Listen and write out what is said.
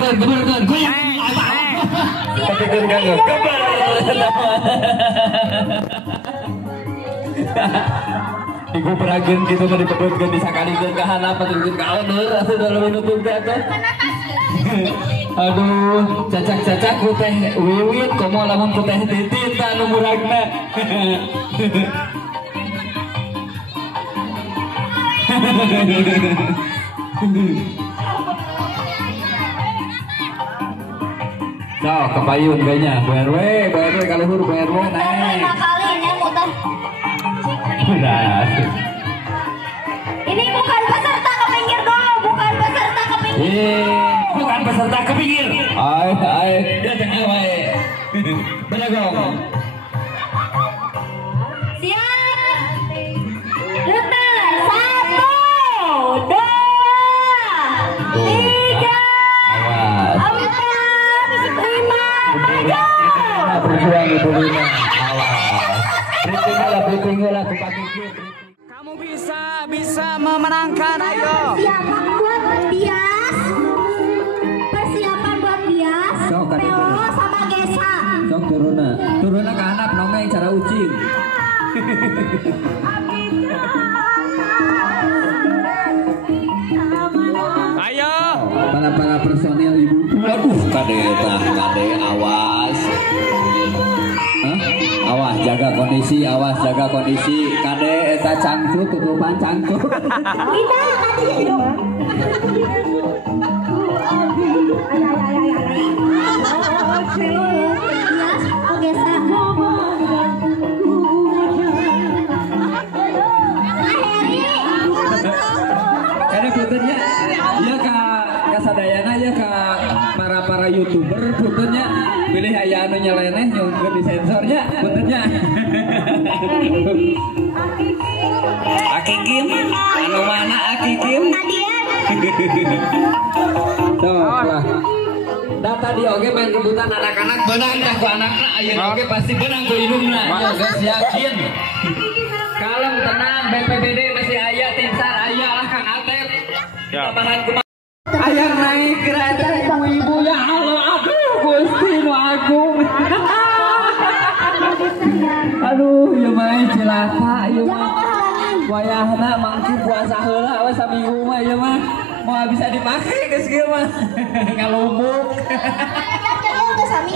geburkeun goyang kebekeun kanggo keber Iku perageun kitu mah dipedotkeun disakalikeun ka handap paturkeun ka oneur atuh dalam nutup teh. Aduh, cacak-cacak ku teh wiwit komo lamun ku teh titit anu muragna. So, kepayun kayaknya, BRW kaluhur BRW naik. Ini bukan peserta ke pinggir dong, bukan peserta ke pinggir. Bukan peserta ke pinggir. Ay, datang wae. Benagong. Siap. Putar 1, 2, 3. Awas. 4, 5. Berjuang Ibu Lina. Awas. Briefing lah kupake. Kamu bisa memenangkan, ayo. Persiapan buat bias. Persiapan buat bias. Peo sama Gesa. Sok turuna ke anak nongeng cara ucing. Ayo. Para personil ibu. Waduh, kade awas. Awas jaga kondisi. Kade eta cangcut tutupan cangcut. Karena puternya ya ka sadayana ya ka para YouTuber puternya pilih aya anu nyeleneh nyungkeun di sensornya puternya. Aki Kim, anu mana Aki Kim? Tuh lah. Data di oge main rebutan anak-anak benang dah ku anakna ayeuna oge pasti benang ku indungna. Ya geus yakin. Kalem tenang BPBD masih aya tim SAR aya lah Kang Atep. Tambahan kumaha? Ayang naik kereta ibu-ibu ya Allah aduh Gusti nu agung. Aduh ieu mah cilaka ieu mah. Wayahna mangki puasa heula we saminggu mah ieu mah. Mau bisa dipakai geus kieu mah. Ngalumuk. Udah Sami.